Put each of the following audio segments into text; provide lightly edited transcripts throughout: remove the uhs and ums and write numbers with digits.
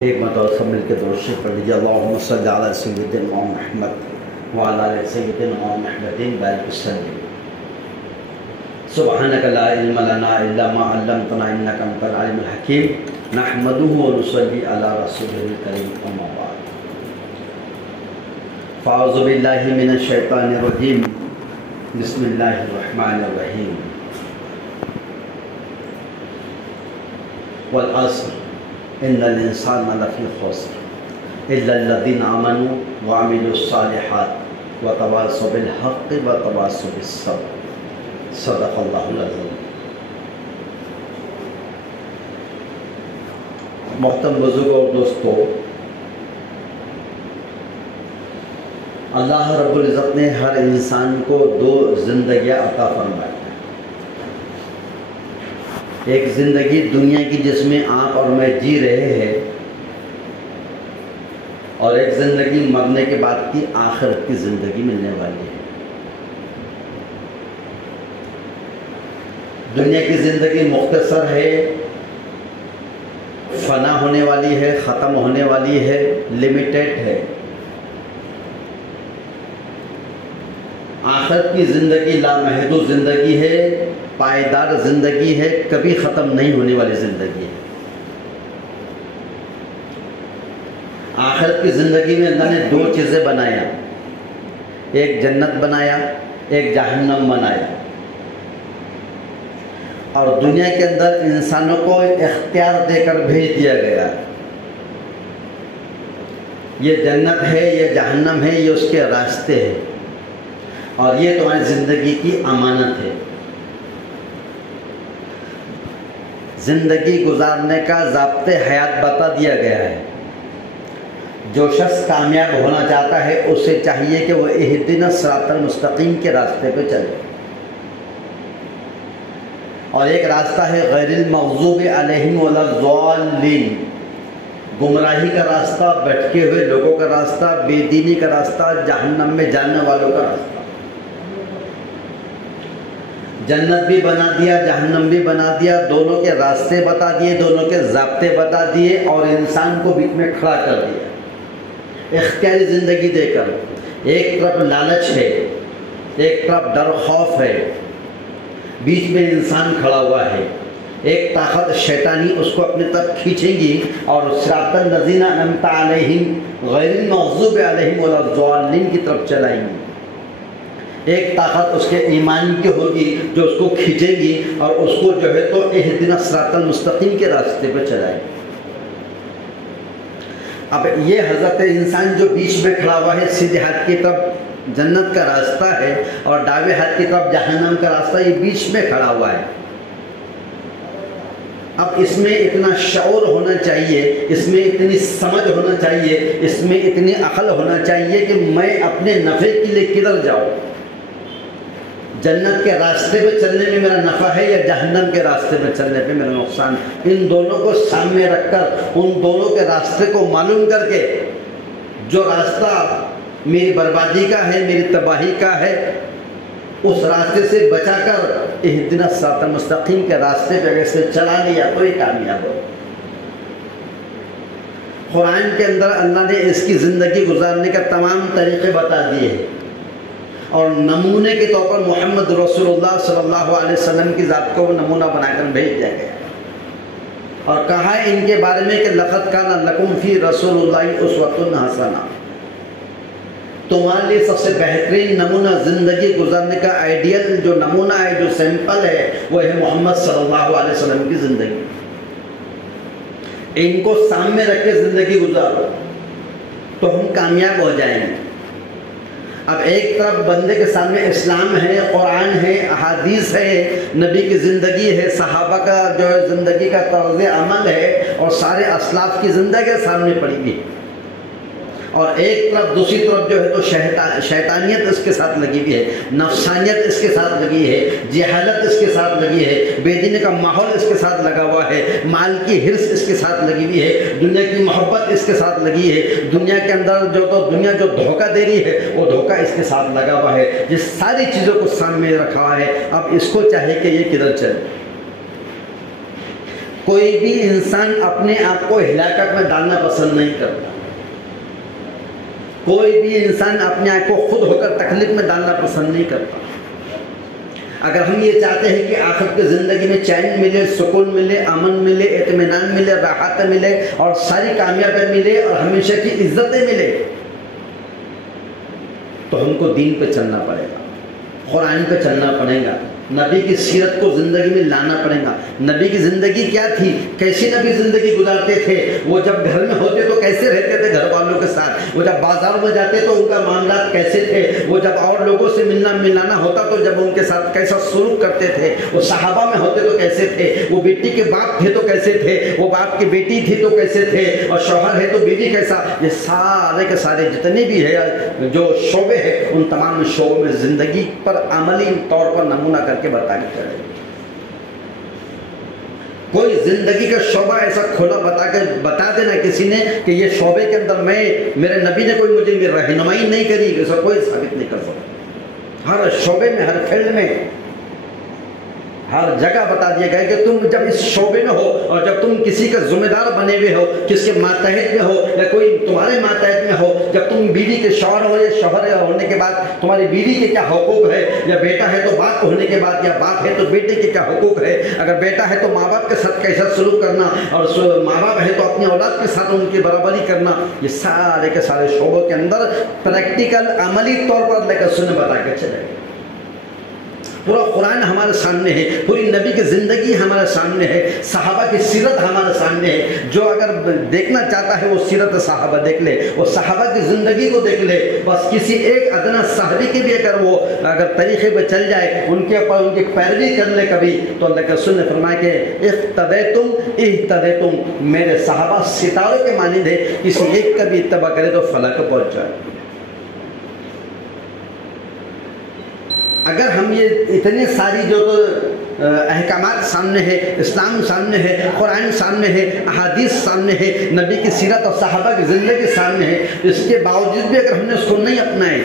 ایک مرتبہ مل کے درود شریف پڑھ لیجیے۔ اللہم صلی علی سیدنا محمد وعلی آل سیدنا محمد بارک وسلم۔ سبحانک لا علم لنا الا ما علمتنا انک انت العلیم الحکیم۔ نحمدہ ونصلی علی رسولہ الکریم، اما بعد۔ فاعوذ باللہ من الشیطان الرجیم، بسم اللہ الرحمن الرحیم۔ والعصر ان الانسان لفی خسر الا الذین آمنوا وعملوا الصالحات وتواصوا بالحق وتواصوا بالصبر، صدق اللہ العظیم۔ محترم بزرگ اور دوستو، اللہ رب العزت نے ہر انسان کو دو زندگیاں عطا فرمائی۔ ایک زندگی دنیا کی جس میں آپ اور میں جی رہے ہیں، اور ایک زندگی مرنے کے بعد کی آخرت کی زندگی ملنے والی ہے۔ دنیا کی زندگی مختصر ہے، فنا ہونے والی ہے، ختم ہونے والی ہے، لمیٹڈ ہے۔ آخرت کی زندگی لامحدود زندگی ہے، پائیدار زندگی ہے، کبھی ختم نہیں ہونے والی زندگی ہے۔ آخرت کی زندگی میں اللہ نے دو چیزیں بنایا، ایک جنت بنایا، ایک جہنم بنایا، اور دنیا کے اندر انسانوں کو اختیار دے کر بھیج دیا گیا۔ یہ جنت ہے، یہ جہنم ہے، یہ اس کے راستے ہیں، اور یہ تمہاری زندگی کی امانت ہے۔ زندگی گزارنے کا ضابطۂ حیات بتا دیا گیا ہے۔ جو شخص کامیاب ہونا چاہتا ہے اسے چاہیے کہ وہ اہدنا الصراط المستقیم کے راستے پہ چلے، اور ایک راستہ ہے غیر المغضوب علیہم ولا الضالین، گمراہی کا راستہ، بھٹکے ہوئے لوگوں کا راستہ، بے دینی کا راستہ، جہنم میں جانے والوں کا راستہ۔ جنت بھی بنا دیا، جہنم بھی بنا دیا، دونوں کے راستے بتا دیے، دونوں کے ضابطے بتا دیے، اور انسان کو بیچ میں کھڑا کر دیا اختیاری زندگی دے کر۔ ایک طرف لالچ ہے، ایک طرف ڈر خوف ہے، بیچ میں انسان کھڑا ہوا ہے۔ ایک طاقت شیطانی اس کو اپنے طرف کھینچیں گی اور صراط الذین انعمت علیہم غیر المغضوب علیہم ولا الضالین کی طرف چلائیں گی۔ ایک طاقت اس کے ایمان کی ہوگی جو اس کو کھینچے گی اور اس کو جو ہے تو اہدنا الصراط المستقیم کے راستے پہ چلائے گی۔ اب یہ حضرت انسان جو بیچ میں کھڑا ہوا ہے، سیدھے ہاتھ کی طرف جنت کا راستہ ہے اور دائیں ہاتھ کی طرف جہنم کا راستہ، یہ بیچ میں کھڑا ہوا ہے۔ اب اس میں اتنا شعور ہونا چاہیے، اس میں اتنی سمجھ ہونا چاہیے، اس میں اتنی عقل ہونا چاہیے کہ میں اپنے نفع کے لیے کدھر جاؤں۔ جنت کے راستے پہ چلنے میں میرا نفع ہے یا جہنم کے راستے پہ چلنے پہ میرا نقصان؟ ان دونوں کو سامنے رکھ کر، ان دونوں کے راستے کو معلوم کر کے، جو راستہ میری بربادی کا ہے، میری تباہی کا ہے، اس راستے سے بچا کر اہدنا الصراط المستقیم کے راستے پہ اگر سے چلا لیا تو یہ کامیاب ہو۔ قرآن کے اندر اللہ نے اس کی زندگی گزارنے کا تمام طریقے بتا دیے ہیں، اور نمونے کے طور پر محمد رسول اللہ صلی اللہ علیہ وسلم کی ذات کو نمونہ بنا کر بھیج دیا گیا، اور کہا ان کے بارے میں کہ لقد کان لکم فی رسول اللہ اسوۃ حسنہ، تمہارے لیے سب سے بہترین نمونہ زندگی گزارنے کا آئیڈیل جو نمونہ ہے، جو سیمپل ہے، وہ ہے محمد صلی اللہ علیہ وسلم کی زندگی۔ ان کو سامنے رکھ کے زندگی گزارو تو ہم کامیاب ہو جائیں گے۔ اب ایک طرف بندے کے سامنے اسلام ہے، قرآن ہے، احادیث ہے، نبی کی زندگی ہے، صحابہ کا جو ہے زندگی کا طرز عمل ہے، اور سارے اسلاف کی زندگی سامنے پڑی ہوئی، اور ایک طرف دوسری طرف جو ہے تو شیطانیت اس کے ساتھ لگی ہوئی ہے، نفسانیت اس کے ساتھ لگی ہے، جہالت اس کے ساتھ لگی ہے، بے دینی کا ماحول اس کے ساتھ لگا ہوا ہے، مال کی حرص اس کے ساتھ لگی ہوئی ہے، دنیا کی محبت اس کے ساتھ لگی ہے، دنیا کے اندر دنیا جو دھوکہ دے رہی ہے وہ دھوکہ اس کے ساتھ لگا ہوا ہے۔ یہ ساری چیزوں کو سامنے رکھا ہوا ہے، اب اس کو چاہے کہ یہ کدھر چلے۔ کوئی بھی انسان اپنے آپ کو ہلاکت میں ڈالنا پسند نہیں کرتا، کوئی بھی انسان اپنے آپ کو خود ہو کر تکلیف میں ڈالنا پسند نہیں کرتا۔ اگر ہم یہ چاہتے ہیں کہ آخرت کی زندگی میں چین ملے، سکون ملے، امن ملے، اطمینان ملے، راحت ملے اور ساری کامیابی ملے اور ہمیشہ کی عزتیں ملے، تو ہم کو دین پہ چلنا پڑے گا، قرآن پہ چلنا پڑے گا، نبی کی سیرت کو زندگی میں لانا پڑے گا۔ نبی کی زندگی کیا تھی، کیسی نبی زندگی گزارتے تھے، وہ جب گھر میں ہوتے تو کیسے رہتے تھے گھر والوں کے ساتھ، وہ جب بازار میں جاتے تو ان کا معاملات کیسے تھے، وہ جب اور لوگوں سے ملنا ملانا ہوتا تو جب ان کے ساتھ کیسا سلوک کرتے تھے، وہ صحابہ میں ہوتے تو کیسے تھے، وہ بیٹی کے باپ تھے تو کیسے تھے، وہ باپ کی بیٹی تھی تو کیسے تھے، اور شوہر ہے تو بیوی کیسا، یہ سارے کے سارے جتنے بھی ہے جو شعبے ہیں ان تمام شعبوں میں زندگی پر عملی طور پر نمونہ کر کے بتا کے چلے۔ کوئی زندگی کا شعبہ ایسا کھولا بتا دینا کسی نے کہ یہ شعبے کے اندر میرے نبی نے کوئی مجھے رہنمائی نہیں کری، ایسا کوئی ثابت نہیں کر سکتا۔ ہر شعبے میں، ہر فیلڈ میں، ہر جگہ بتا دیا گیا کہ تم جب اس شعبے میں ہو اور جب تم کسی کا ذمہ دار بنے ہوئے ہو، کس کے ماتحت میں ہو یا کوئی تمہارے ماتحت میں ہو، جب تم بیوی کے شوہر ہو یا شوہر ہونے کے بعد تمہاری بیوی کے کیا حقوق ہے، یا بیٹا ہے تو باپ ہونے کے بعد، یا باپ ہے تو بیٹے کے کیا حقوق ہے، اگر بیٹا ہے تو ماں باپ کے ساتھ کیسا سلوک کرنا، اور ماں باپ ہے تو اپنی اولاد کے ساتھ ان کی برابری کرنا، یہ سارے کے سارے شعبوں کے اندر پریکٹیکل عملی طور پر لے کر سنے بتا کے چلے۔ پورا قرآن ہمارے سامنے ہے، پوری نبی کی زندگی ہمارے سامنے ہے، صحابہ کی سیرت ہمارے سامنے ہے۔ جو اگر دیکھنا چاہتا ہے وہ سیرت صحابہ دیکھ لے، وہ صحابہ کی زندگی کو دیکھ لے، بس کسی ایک ادنا صحابی کی بھی اگر طریقے پہ چل جائے، ان کے اوپر ان کی پیروی کر لے کبھی، تو اللہ کے رسول نے فرمایا کہ اہتدیتم، میرے صحابہ ستاروں کے مانند ہے، کسی ایک کا بھی اتباع کرے تو فلاح کو پہنچ جائے۔ اگر ہم یہ اتنی ساری جو احکامات سامنے ہے، اسلام سامنے ہے، قرآن سامنے ہے، احادیث سامنے ہے، نبی کی سیرت اور صحابہ کی زندگی سامنے ہے، اس کے باوجود بھی اگر ہم نے اس کو نہیں اپنائے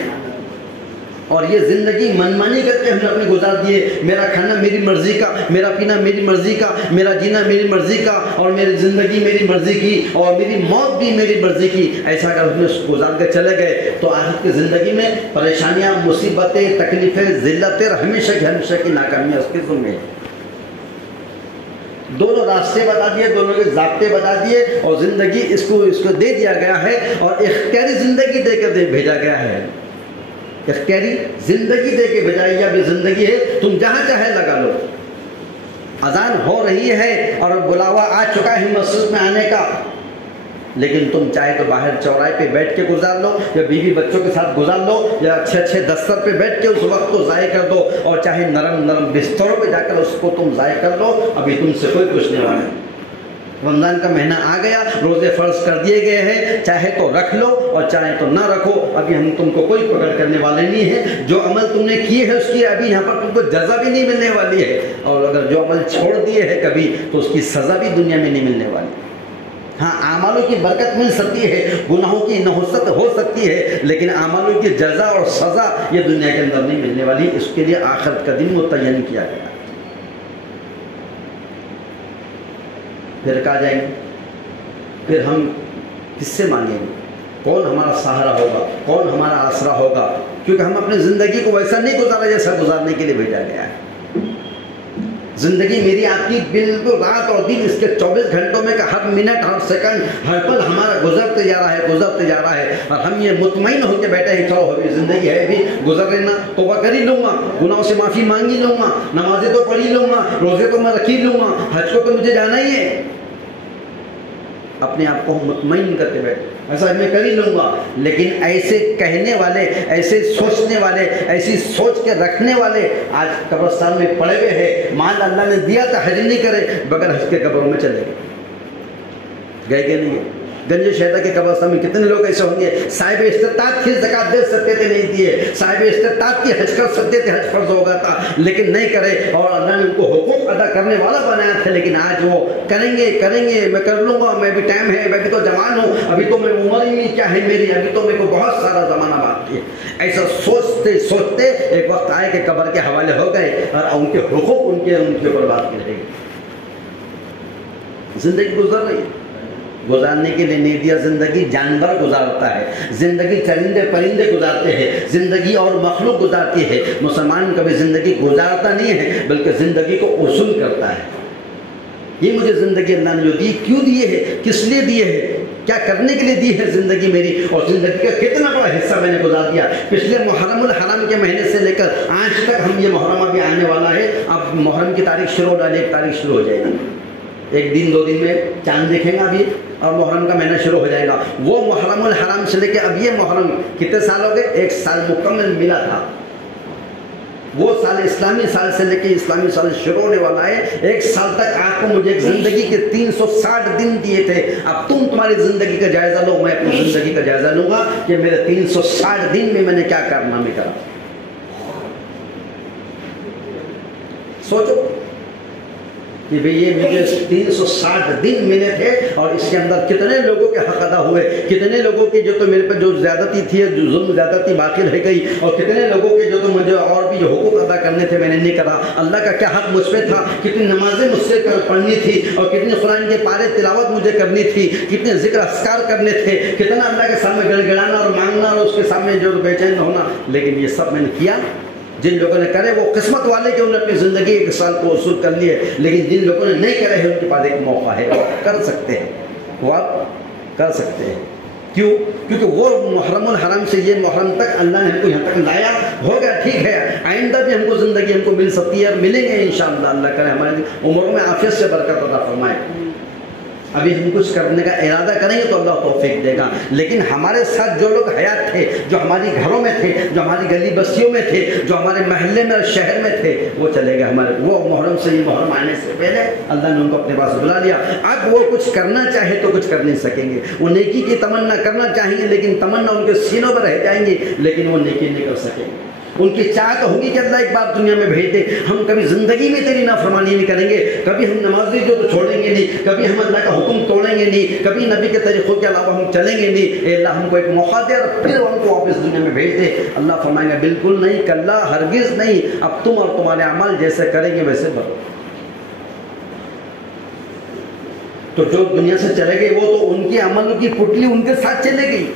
اور یہ زندگی منمانی کر کے ہم نے اپنے گزار دیے، میرا کھانا میری مرضی کا، میرا پینا میری مرضی کا، میرا جینا میری مرضی کا، اور میری زندگی میری مرضی کی، اور میری موت بھی میری مرضی کی، ایسا اگر ہم نے گزار کے چلے گئے تو آخرت کی زندگی میں پریشانیاں، مصیبتیں، تکلیفیں، ذلتیں، ہمیشہ کی ناکامیاں اس کے ذمہ ہیں۔ دونوں راستے بتا دیے، دونوں کے ضابطے بتا دیے، اور زندگی اس کو دے دیا گیا ہے، اور اختیاری زندگی دے کر بھیجا گیا ہے۔ اختیاری زندگی دے کے بجائے اب یہ زندگی ہے، تم جہاں چاہے لگا لو۔ اذان ہو رہی ہے اور بلاوا آ چکا ہے مسجد میں آنے کا، لیکن تم چاہے تو باہر چوراہے پہ بیٹھ کے گزار لو، یا بیوی بچوں کے ساتھ گزار لو، یا اچھے دستر پہ بیٹھ کے اس وقت کو ضائع کر دو، اور چاہے نرم بستروں پہ جا کر اس کو تم ضائع کر لو، ابھی تم سے کوئی پوچھنے والا نہیں۔ رمضان کا مہینہ آ گیا، روزے فرض کر دیے گئے ہیں، چاہے تو رکھ لو اور چاہے تو نہ رکھو، ابھی ہم تم کو کوئی پکڑ کرنے والے نہیں ہیں۔ جو عمل تم نے کیے ہے اس کی ابھی یہاں پر تم کو جزا بھی نہیں ملنے والی ہے، اور اگر جو عمل چھوڑ دیے ہے کبھی تو اس کی سزا بھی دنیا میں نہیں ملنے والی۔ ہاں، اعمالوں کی برکت مل سکتی ہے، گناہوں کی نحوست ہو سکتی ہے، لیکن اعمالوں کی جزا اور سزا یہ دنیا کے اندر نہیں ملنے والی۔ اس کے لیے آخرت کا دن متعین کیا گیا۔ پھر کہا جائیں گے، پھر ہم کس سے مانگیں گے؟ کون ہمارا سہارا ہوگا؟ کون ہمارا آسرا ہوگا؟ کیونکہ ہم اپنی زندگی کو ویسا نہیں گزارا جیسا گزارنے کے لیے بھیجا گیا ہے۔ زندگی میری آپ کی بالکل رات اور دن، اس کے 24 گھنٹوں میں کا ہر منٹ، ہر سیکنڈ، ہر پل ہمارا گزرتے جا رہا ہے، اور ہم یہ مطمئن ہو کے بیٹھے ہیں چلو ابھی زندگی ہے، ابھی گزر لینا، توبہ کر ہی لوں گا، گناہوں سے معافی مانگ ہی لوں گا، نمازیں تو پڑھ ہی لوں گا، روزے تو میں رکھ ہی لوں گا، حج کو تو مجھے جانا ہی ہے۔ اپنے آپ کو مطمئن کرتے بیٹھے ایسا میں کر ہی لوں گا، لیکن ایسے کہنے والے، ایسے سوچنے والے، ایسی سوچ کے رکھنے والے آج قبرستان میں پڑے ہوئے ہیں۔ مال اللہ نے دیا تھا، حج نہیں کرے، بغیر حج کے قبروں میں چلے گئے کہ نہیں گئے؟ گنج شہدا کے قبرستان میں کتنے لوگ ایسے ہوں گے، صاحب استطاعت تھی، زکات دے سکتے تھے، نہیں دیے، صاحب استطاعت کی حج کر سکتے تھے، حج فرض ہوگا تھا لیکن نہیں کرے، اور اللہ نے ان کو حقوق ادا کرنے والا بنایا تھا، لیکن آج وہ کریں گے، میں کر لوں گا، میں بھی ٹائم ہے، میں بھی تو جوان ہوں، ابھی تو میں عمر ہی نہیں کیا ہے میری، ابھی تو میرے کو بہت سارا زمانہ باقی ہے۔ ایسا سوچتے ایک وقت آئے کہ قبر کے حوالے ہو گئے، اور ان کے حقوق ان کے اوپر بات کی رہے گی۔ زندگی گزر رہی ہے. گزارنے کے لیے نہیں دیا. زندگی جانور گزارتا ہے, زندگی چرندے پرندے گزارتے ہیں, زندگی اور مخلوق گزارتی ہے. مسلمان کبھی زندگی گزارتا نہیں ہے بلکہ زندگی کو اصول کرتا ہے. یہ مجھے زندگی اللہ نے جو دی, کیوں دیے ہے, کس لیے دیے ہے, کیا کرنے کے لیے دی ہے زندگی میری, اور زندگی کا کتنا بڑا حصہ میں نے گزار دیا. پچھلے محرم الحرام کے مہینے سے لے کر آج تک ہم یہ محرم ابھی آنے والا ہے. اب محرم کی تاریخ شروع ہونے, ایک تاریخ شروع ہو جائے گی, ایک دن دو دن میں چاند دیکھیں گا ابھی, اور محرم کا مہینہ شروع ہو جائے گا. وہ محرم الحرام سے لے کے اب یہ محرم کتنے سال ہو گئے, ایک سال مکمل ملا تھا. وہ سال اسلامی سال سے لے کے اسلامی سال شروع ہونے والا ہے. ایک سال تک آپ کو مجھے ایک زندگی کے 360 دن دیے تھے. اب تمہاری زندگی کا جائزہ لو, میں اپنی زندگی کا جائزہ لوں گا کہ میرے 360 دن میں نے کیا کارنامے کرا. سوچو کہ بھئی یہ مجھے 360 دن ملے تھے, اور اس کے اندر کتنے لوگوں کے حق ادا ہوئے, کتنے لوگوں کی جو تو میرے پہ جو زیادتی تھی, جو ظلم زیادتی باقی رہ گئی, اور کتنے لوگوں کے جو تو مجھے اور بھی جو حقوق ادا کرنے تھے میں نے نہیں کرا. اللہ کا کیا حق مجھ پہ تھا, کتنی نمازیں مجھ سے پڑھنی تھی, اور کتنی قرآن کے پارے تلاوت مجھے کرنی تھی, کتنے ذکر اذکار کرنے تھے, کتنا اللہ کے سامنے گڑ گڑانا اور مانگنا اور اس کے سامنے جو بے چین ہونا. لیکن یہ سب میں نے کیا. جن لوگوں نے کرے وہ قسمت والے کہ انہوں نے اپنی زندگی ایک سال کو وصول کر لیے, لیکن جن لوگوں نے نہیں کرے ہیں ان کے پاس ایک موقع ہے, وہ کر سکتے ہیں, وہ آپ کر سکتے ہیں. کیوں؟ کیونکہ وہ محرم الحرام سے یہ محرم تک اللہ نے ہم کو یہاں تک لایا. ہو گیا, ٹھیک ہے, آئندہ بھی ہم کو زندگی ہم کو مل سکتی ہے, اور ملیں گے انشاءاللہ. اللہ کرے ہماری عمروں میں عافیت سے برکت عطا فرمائے. ابھی ہم کچھ کرنے کا ارادہ کریں گے تو اللہ توفیق دے گا. لیکن ہمارے ساتھ جو لوگ حیات تھے, جو ہماری گھروں میں تھے, جو ہماری گلی بستیوں میں تھے, جو ہمارے محلے میں اور شہر میں تھے, وہ چلے گئے ہمارے. وہ محرم سے, یہ محرم آنے سے پہلے اللہ نے ان کو اپنے پاس بلا لیا. اب وہ کچھ کرنا چاہے تو کچھ کر نہیں سکیں گے. وہ نیکی کی تمنا کرنا چاہیں گے لیکن تمنا ان کے سینوں پر رہ جائیں گے, لیکن وہ نیکی نہیں کر سکیں گے. ان کی چاہت ہوگی کہ اللہ ایک بار دنیا میں بھیج دے, ہم کبھی زندگی میں تیری نافرمانی نہیں کریں گے, کبھی ہم نمازی جو تو چھوڑیں گے نہیں, کبھی ہم اللہ کا حکم توڑیں گے نہیں, کبھی نبی کے طریقوں کے علاوہ ہم چلیں گے نہیں. اے اللہ ہم کو ایک موقع دے اور پھر ہم کو واپس دنیا میں بھیج دے. اللہ فرمائیں گے بالکل نہیں, کلا, ہرگز نہیں, اب تم اور تمہارے اعمال جیسے کریں گے ویسے بھرو. تو جو دنیا سے چلے گئے وہ تو ان کے عمل کی پٹلی ان کے ساتھ چلے گئی.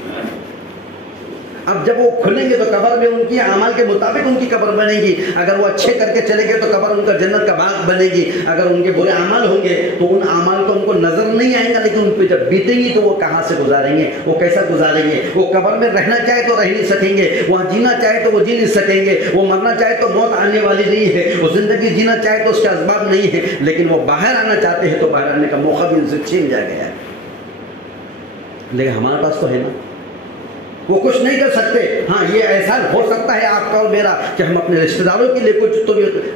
اب جب وہ کھلیں گے تو قبر میں ان کی اعمال کے مطابق ان کی قبر بنے گی. اگر وہ اچھے کر کے چلے گئے تو قبر ان کا جنت کا باغ بنے گی. اگر ان کے برے اعمال ہوں گے تو ان اعمال کو ان کو نظر نہیں آئے گا, لیکن ان پہ جب بیتیں گی تو وہ کہاں سے گزاریں گے, وہ کیسا گزاریں گے. وہ قبر میں رہنا چاہے تو رہ نہیں سکیں گے, وہاں جینا چاہے تو وہ جی نہیں سکیں گے, وہ مرنا چاہے تو موت آنے والی نہیں ہے, وہ زندگی جینا چاہے تو اس کے اسباب نہیں ہے, لیکن وہ باہر آنا چاہتے ہیں تو باہر آنے کا موقع بھی ان سے چھین جا گیا ہے. لیکن ہمارے پاس تو ہے نا, وہ کچھ نہیں کر سکتے. ہاں یہ احسان ہو سکتا ہے آپ کا اور میرا کہ ہم اپنے رشتہ داروں کے لیے کچھ تو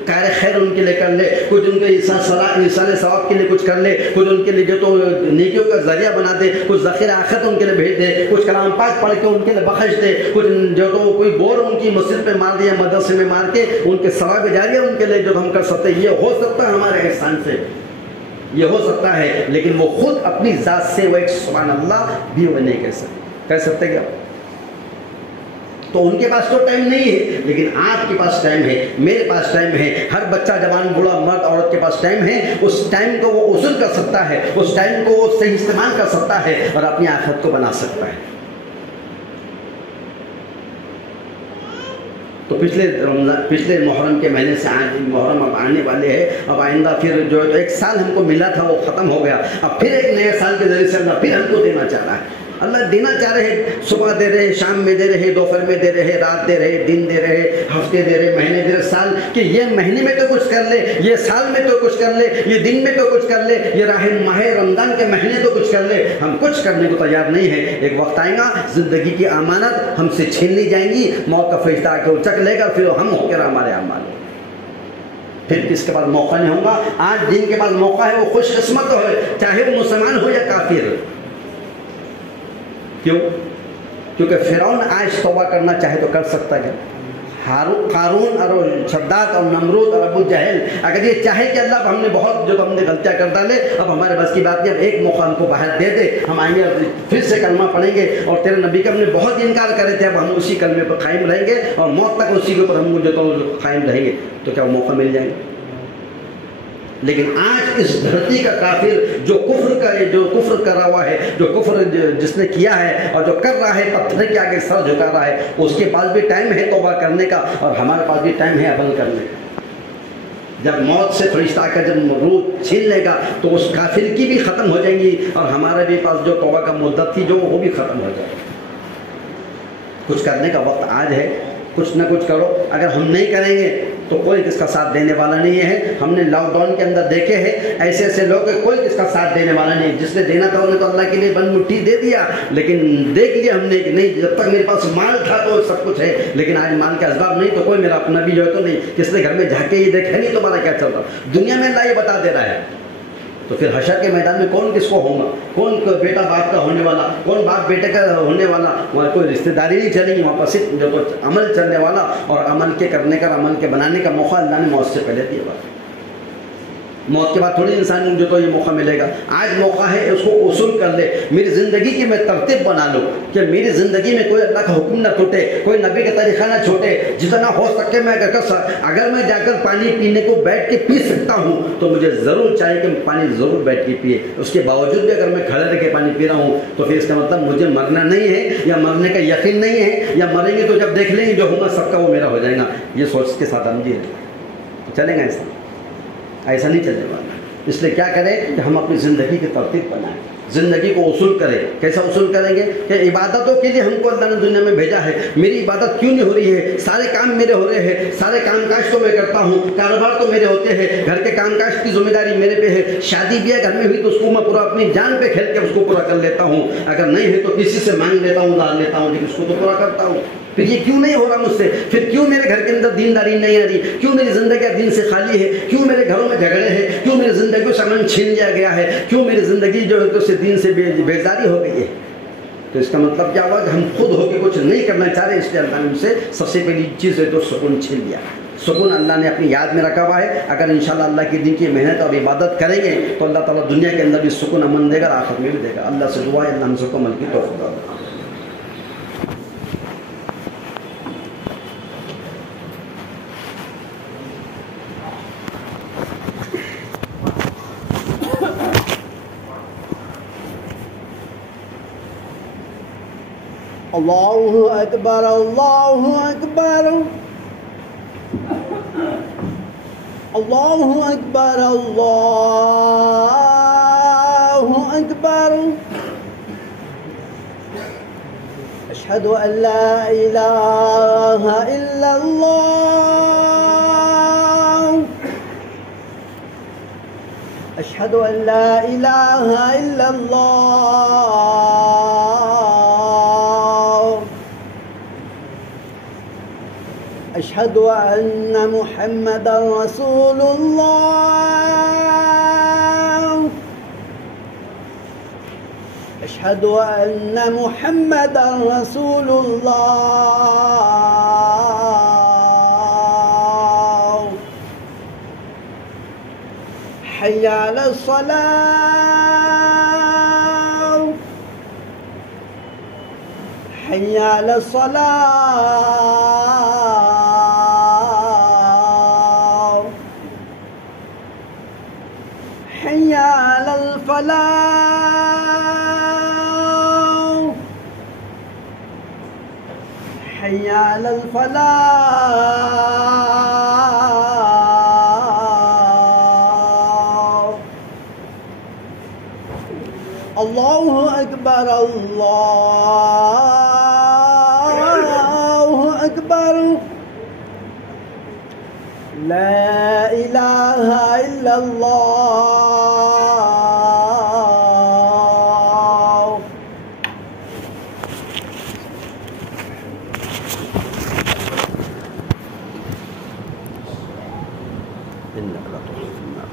کار خیر ان کے لیے کر لے, کچھ ان کے انسان ثواب کے لیے کچھ کر لے, کچھ ان کے لیے جو تو نیکیوں کا ذریعہ بنا دے, کچھ ذخیرہ آخرت ان کے لیے بھیج دے, کچھ کلام پاک پڑھ کے ان کے لیے بخش دے, کچھ جو تو کوئی بور ان کی مسجد پہ مار دیا, مدرسے میں مار کے ان کے ثواب جاریہ ان کے لیے جو ہم کر سکتے. یہ ہو سکتا ہے ہمارے احسان سے, یہ ہو سکتا ہے, لیکن وہ خود اپنی ذات سے وہ ایک سبحان اللہ بھی وہ نہیں کہہ سکتے کیا. تو ان کے پاس تو ٹائم نہیں ہے, لیکن آپ کے پاس ٹائم ہے, میرے پاس ٹائم ہے, ہر بچہ جوان بوڑھا مرد عورت کے پاس ٹائم ہے. اس ٹائم کو وہ اصول کر سکتا ہے, اس ٹائم کو وہ صحیح استعمال کر سکتا ہے اور اپنی آخرت کو بنا سکتا ہے. تو پچھلے محرم کے مہینے سے آج محرم اب آنے والے ہیں. اب آئندہ پھر جو ایک سال ہم کو ملا تھا وہ ختم ہو گیا. اب پھر ایک نئے سال کے ذریعے سے اللہ پھر ہم کو دینا چاہ رہا ہے. اللہ دینا چاہ رہے, صبح دے رہے, شام میں دے رہے, دوپہر میں دے رہے, رات دے رہے, دن دے رہے, ہفتے دے رہے, مہینے دے رہے, سال, کہ یہ مہینے میں تو کچھ کر لے, یہ سال میں تو کچھ کر لے, یہ دن میں تو کچھ کر لے, یہ ماہ رمضان کے مہینے تو کچھ کر لے. ہم کچھ کرنے کو تیار نہیں ہے. ایک وقت آئے گا زندگی کی امانت ہم سے چھین لی جائیں گی, موت کا فرشتہ آ کے اچک لے گا, پھر ہم ہو کر ہمارے اعمال, پھر کس کے پاس موقع نہیں ہوگا. آج جن کے پاس موقع ہے وہ خوش قسمت ہو, چاہے وہ مسلمان ہو یا کافر. کیوں؟ کیونکہ فرعون آج توبہ کرنا چاہے تو کر سکتا ہے. قارون اور شداد اور نمرود اور ابو جہل اگر یہ چاہے کہ اللہ ہم نے بہت جو ہم نے غلطیاں کر ڈالے, اب ہمارے بس کی بات نہیں, اب ایک موقع ہم کو باہر دے دے, ہم آئیں گے پھر سے کلمہ پڑھیں گے, اور تیرے نبی کا ہم نے بہت انکار کرے تھے, اب ہم اسی کلمے پر قائم رہیں گے اور موت تک اسی کے اوپر ہم جو تو قائم رہیں گے, تو کیا وہ موقع مل جائیں گے؟ لیکن آج اس دھرتی کا کافر جو کفر کرا ہوا ہے، جو کفر جس نے کیا ہے اور جو کر رہا ہے، پتھر کے آگے سر جھکا رہا ہے، اس کے پاس بھی ٹائم ہے توبہ کرنے کا، اور ہمارے پاس بھی ٹائم ہے عمل کرنے کا۔ جب موت سے فرشتہ آ کر جب روح چھین لے گا تو اس کافر کی بھی ختم ہو جائیں گی، اور ہمارے بھی پاس جو توبہ کا مدت تھی جو وہ بھی ختم ہو جائے گی۔ کچھ کرنے کا وقت آج ہے، کچھ نہ کچھ کرو۔ اگر ہم نہیں کریں گے تو کوئی کس کا ساتھ دینے والا نہیں ہے۔ ہم نے لاک ڈاؤن کے اندر دیکھے ہیں ایسے ایسے لوگ کہ کوئی کس کا ساتھ دینے والا نہیں، جس نے دینا تھا انہوں نے تو اللہ کے لیے بند مٹھی دے دیا، لیکن دیکھ لیا ہم نے کہ نہیں، جب تک میرے پاس مال تھا تو سب کچھ ہے، لیکن آج مال کے اسباب نہیں تو کوئی میرا اپنا بھی جو ہے تو نہیں، کس نے گھر میں جھانکے یہ دیکھا نہیں تمہارا کیا چلتا۔ دنیا میں اللہ یہ بتا دے رہا ہے، تو پھر حشر کے میدان میں کون کس کو ہوگا، کون بیٹا باپ کا ہونے والا، کون باپ بیٹے کا ہونے والا، وہاں کوئی رشتہ داری نہیں چلے گی، وہاں پر صرف جو کچھ عمل چلنے والا، اور عمل کے کرنے کا، عمل کے بنانے کا موقع اللہ نے موت سے پہلے دیا ہوا۔ موت کے بعد تھوڑی انسان جو تو یہ موقع ملے گا، آج موقع ہے اس کو اصول کر لے، میری زندگی کی میں ترتیب بنا لوں کہ میری زندگی میں کوئی اللہ کا حکم نہ ٹوٹے، کوئی نبی کا طریقہ نہ چھوٹے، جتنا ہو سکے میں اگر میں جا کر پانی پینے کو بیٹھ کے پی سکتا ہوں تو مجھے ضرور چاہیے کہ پانی ضرور بیٹھ کے پیے، اس کے باوجود بھی اگر میں کھڑے رہ کے پانی پی رہا ہوں تو پھر اس کا مطلب مجھے مرنا نہیں ہے، یا مرنے کا یقین نہیں ہے، یا مریں گے تو جب دیکھ لیں گے جو ہوگا سب کا وہ میرا ہو جائے گا، یہ سوچ کے ساتھ ہم جی چلیں گے۔ ایسا نہیں چلنے والا۔ اس لیے کیا کریں کہ ہم اپنی زندگی کی ترتیب بنائیں، زندگی کو اصول کریں۔ کیسا اصول کریں گے کہ عبادتوں کے لیے ہم کو اللہ نے دنیا میں بھیجا ہے، میری عبادت کیوں نہیں ہو رہی ہے، سارے کام میرے ہو رہے ہیں، سارے کام کاج تو میں کرتا ہوں، کاروبار تو میرے ہوتے ہیں، گھر کے کام کاج کی ذمہ داری میرے پہ ہے، شادی بیاہ گھر میں ہوئی تو اس کو میں پورا اپنی جان پہ کھیل کے اس کو پورا کر لیتا ہوں، اگر نہیں ہے تو کسی سے مانگ لیتا ہوں، ادھار لیتا ہوں، لیکن اس کو تو پورا کرتا ہوں۔ پھر یہ کیوں نہیں ہو رہا مجھ سے، پھر کیوں میرے گھر کے اندر دینداری نہیں آ رہی، کیوں میری زندگی دین سے خالی ہے، کیوں میرے گھروں میں جھگڑے ہیں، کیوں میری زندگی سے امن چھین لیا گیا ہے، کیوں میری زندگی جو ہے تو دین سے بیزاری ہو گئی ہے؟ تو اس کا مطلب کیا ہوا کہ ہم خود ہو کے کچھ نہیں کرنا چاہ رہے، اس لیے اللہ نے ہم سے سب سے پہلی چیز ہے تو سکون چھین لیا۔ سکون اللہ نے اپنی یاد میں رکھا ہوا ہے، اگر انشاءاللہ اللہ کے دین کی محنت اور عبادت کریں گے تو اللہ تعالیٰ دنیا کے اندر بھی سکون امن دے گا اور آخرت میں بھی دے گا۔ اللہ سے دعا ہے اللہ ہم سب کو عمل کی توفیق دے۔ اللہ اکبر، اللہ اکبر، اللہ اکبر، اللہ اکبر، اشہد ان لا الہ الا اللہ، اشہد ان لا الہ الا اللہ، اشہد ان محمد رسول اللہ، اشہد ان محمد رسول اللہ، حی علی الصلاة، حی علی الصلاة، حی علی الفلاح، حی علی الفلاح، اللہ اکبر، اللہ اکبر، لا الہ الا اللہ۔ إنك لا تخلف الميعاد